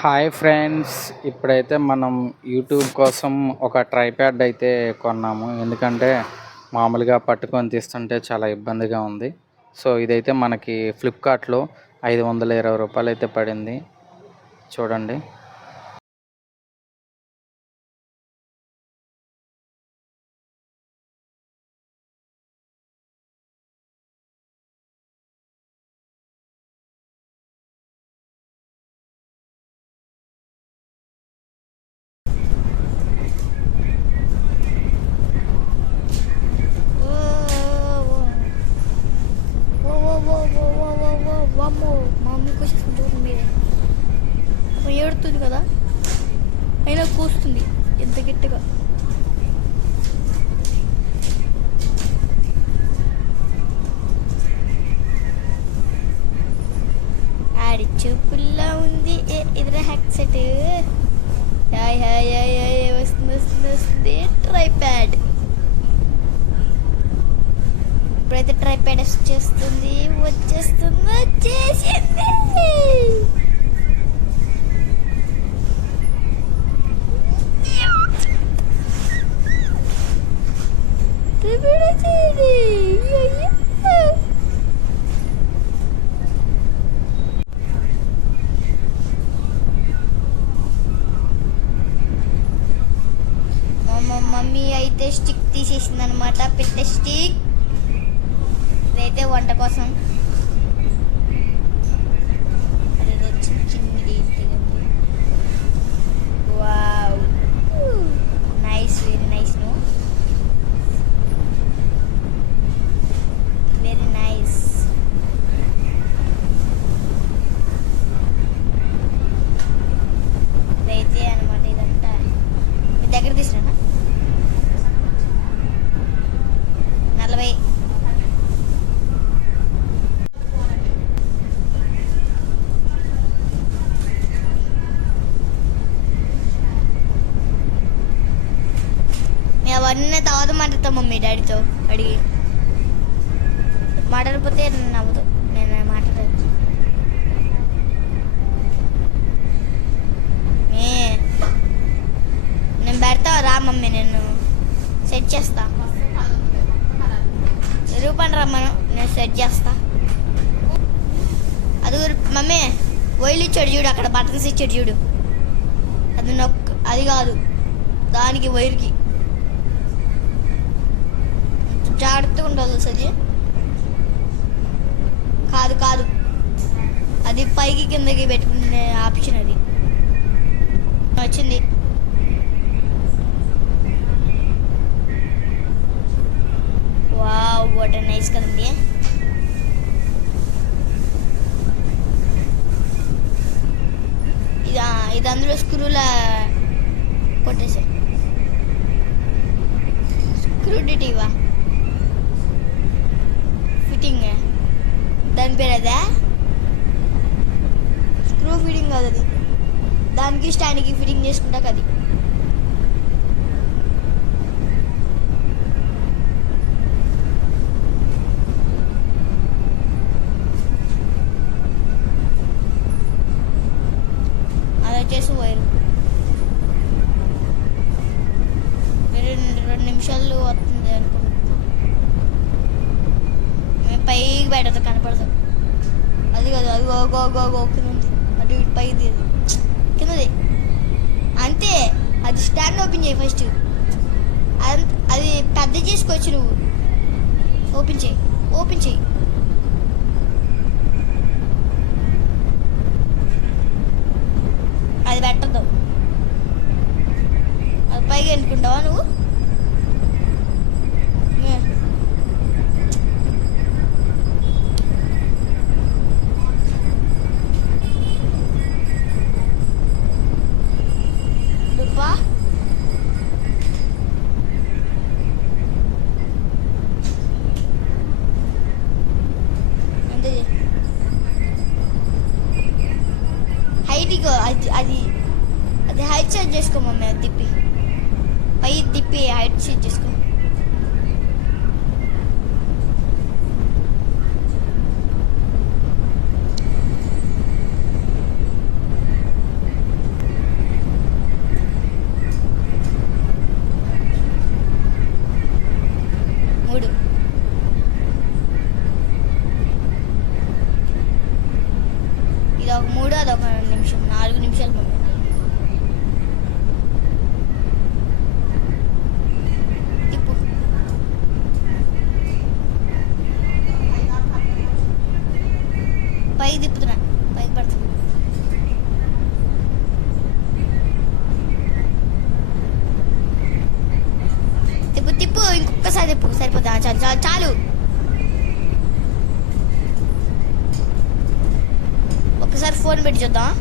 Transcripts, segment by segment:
Hi friends, ఇప్పుడైతే మనం YouTube కోసం ఒక ట్రైప్యాడ్ అయితే కొన్నాము. ఎందుకంటే మామూలుగా పట్టుకొని తీస్తుంటే చాలా ఇబ్బందిగా ఉంది. సో ఇదైతే మనకి ఫ్లిప్కార్ట్లో రూ. 520 అయితే పడింది. చూడండి. వామ్మో మా అమ్మకి వచ్చేస్తుంది మీరే ఏడుతుంది కదా, అయినా కూస్తుంది ఎంత గట్టిగా. ఆడి చూపుల్లో ఉంది ఎదురు headset. Hi hi hi hi వస్తుంది వస్తుంది వస్తుంది ట్రైప్యాడ్. ఇప్పుడైతే ట్రైప్యాడ్ వచ్చేస్తుంది వచ్చేస్తుంది వచ్చేసింది. మమ్మీ అయితే స్టిక్ తీసేసింది అనమాట, పెట్టే స్టిక్. ఇదైతే వంట కోసం. అదేదో చిన్నది. Wow, nice, very nice. No, very nice. ఇదైతే అనమాట. ఇదంతా మీ దగ్గర తీసినా 40. అవన్నీ తర్వాత మాట్లాడతాం మమ్మీ డాడీతో అడిగి. మాట్లాడకపోతే నవ్వదు, నేను మాట్లాడదు. నేను పెడతావు రా మమ్మీ, నేను సెట్ చేస్తా. రూపాయలు రమ్మను, నేను సెట్ చేస్తా. అది మమ్మీ వైల్ ఇచ్చాడు చూడు, అక్కడ బటన్స్ ఇచ్చాడు చూడు, అది అది కాదు, దానికి వైర్కి జాగ్రత్తగా ఉండాలి సజీ. కాదు కాదు, అది పైకి కిందకి పెట్టుకునే ఆప్షన్. అది వచ్చింది. వావ్, వాట్ ఏ నైస్ కదండి. ఇది అందులో స్క్రూల కొట్టేసా. స్క్రూడిటీవా ఫిట్టింగ్, దాని పేరు అదే. స్క్రూ ఫిట్టింగ్ కాదు అది, దానికి స్టాండ్కి ఫిట్టింగ్ చేసుకుంటా అది. అది వచ్చేసి వైరు. 2 నిమిషాలు వస్తుంది అనుకుంటా. పైకి బయట కనపడదు. అది కాదు, అది కింద ఉంది. అటు ఇటు పైకి కిందది అంతే. అది స్టాండ్ ఓపెన్ చేయి ఫస్ట్. అది పెద్ద చేసుకోవచ్చు నువ్వు. ఓపెన్ చేయి, ఓపెన్ చేయి. అది పెట్టద్దు, అది పైకి అనుకుంటావా నువ్వు? హైట్గా అది అది హైట్ సెట్ చేసుకో మమ్మీ. అది తిప్పి పై తిప్పి హైట్ సెట్ చేసుకో. నిమిషాలు మమ్మీ. తిప్పు. పై తిప్పుతున్నా, పైకి పడుతుంది. తిప్పు తిప్పు, ఇంకొకసారి తిప్పు, సరిపోతా. చాలు చాలు చాలు. ఒకసారి ఫోన్ పెట్టి చూద్దాం.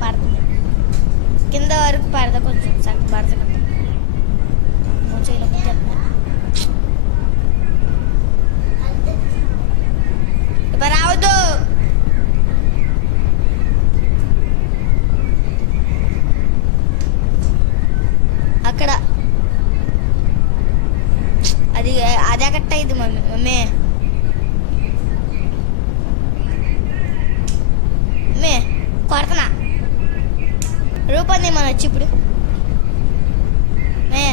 పడుతుంది కింద వరకు, పడద కొంచెం సగం పడద కదా. ఇప్పుడు రావద్దు. అక్కడ అది అదే కట్ట అయింది మమ్మీ. మమ్మీ మే కొడతనా రూపాయి మనం వచ్చి ఇప్పుడు మే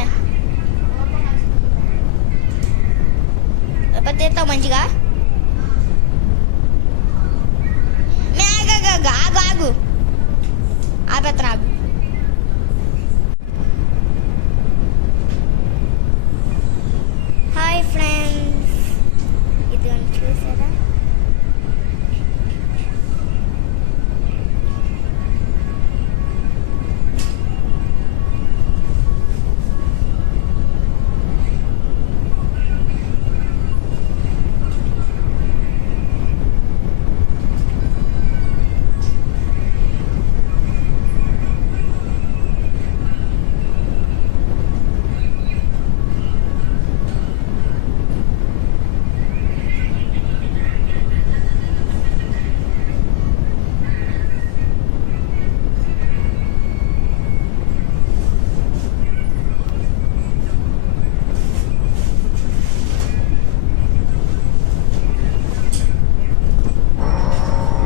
రూపాయి తీస్తావు మంచిగా. మే ఆగు ఆగు ఆగు, ఆపేత్తనా ఆగు. హాయ్ ఫ్రెండ్స్, ఇది చూసారా?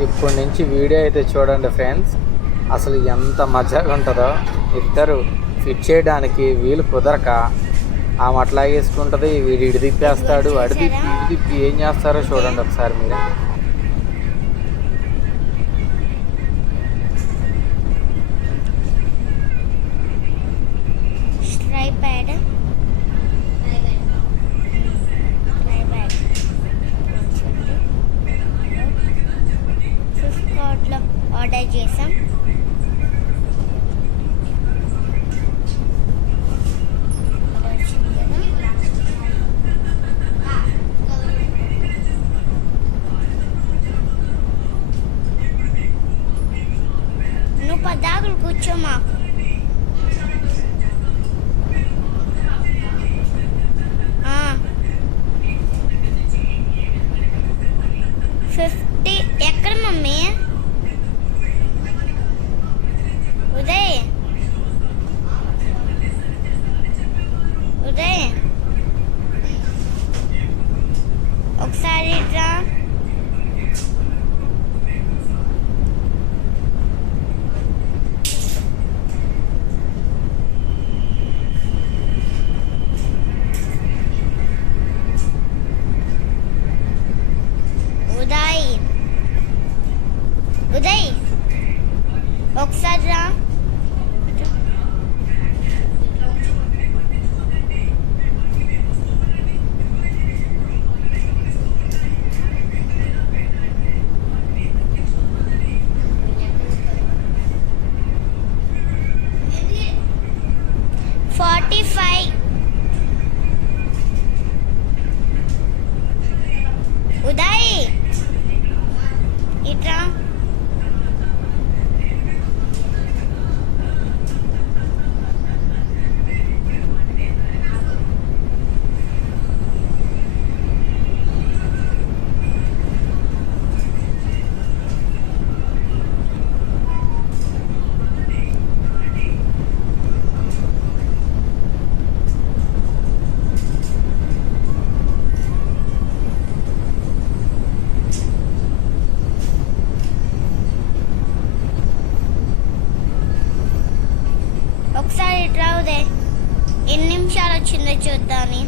ఇప్పటి నుంచి వీడియో అయితే చూడండి ఫ్రెండ్స్, అసలు ఎంత మజాగా ఉంటుందో. ఇద్దరు ఫిట్ చేయడానికి వీలు కుదరక ఆమె అట్లా వేసుకుంటుంది, వీడు ఇడి తిప్పేస్తాడు, అడి తిప్పి ఇడి తిప్పి ఏం చేస్తారో చూడండి ఒకసారి మీరే. ఆర్డర్ చేసాం. నువ్వు పదాకులు కూర్చో మాకు. ఎక్కడ మమ్మీ? ఉదయ్ ఉదయ్ ఒకసారి రా. ఉదయ్ ఉదయ్ ఒకసారి రా. ఉదయ్ ఇట్రా. ఒకసారి ఇట్లా ఉదయ్, ఎన్ని నిమిషాలు వచ్చిందో చూద్దాని.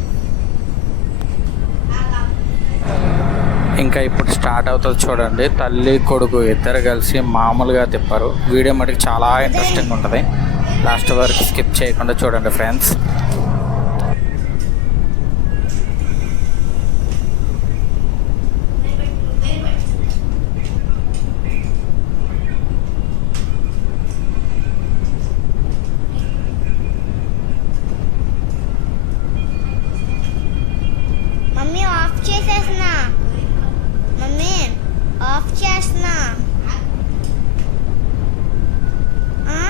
ఇంకా ఇప్పుడు స్టార్ట్ అవుతుంది చూడండి. తల్లి కొడుకు ఇద్దరు కలిసి మామూలుగా తిప్పారు. వీడియో మటుకు చాలా ఇంట్రెస్టింగ్ ఉంటుంది. లాస్ట్ వరకు స్కిప్ చేయకుండా చూడండి ఫ్రెండ్స్. మమ్మీ ఆఫ్ చేసేస్తున్నా. మమ్మీ ఆఫ్ చేస్తున్నా. ఆ?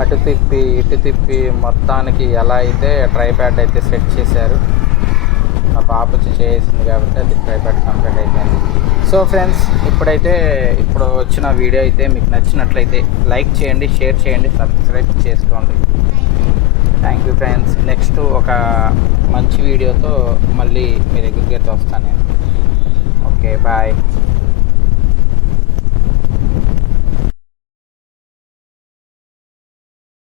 అటు తిప్పి ఇటు తిప్పి మొత్తానికి ఎలా అయితే ట్రైప్యాడ్ అయితే సెట్ చేశారు. మా పాప వచ్చి చేసింది కాబట్టి అది ట్రైప్యాడ్ కంప్లీట్ అయిపోయింది. సో ఫ్రెండ్స్, ఇప్పుడు వచ్చిన వీడియో అయితే మీకు నచ్చినట్లయితే లైక్ చేయండి, షేర్ చేయండి, సబ్స్క్రైబ్ చేసుకోండి. Thank you friends. నెక్స్ట్ ఒక మంచి వీడియోతో మళ్ళీ మీ దగ్గరికి అయితే వస్తాను నేను. Okay, bye.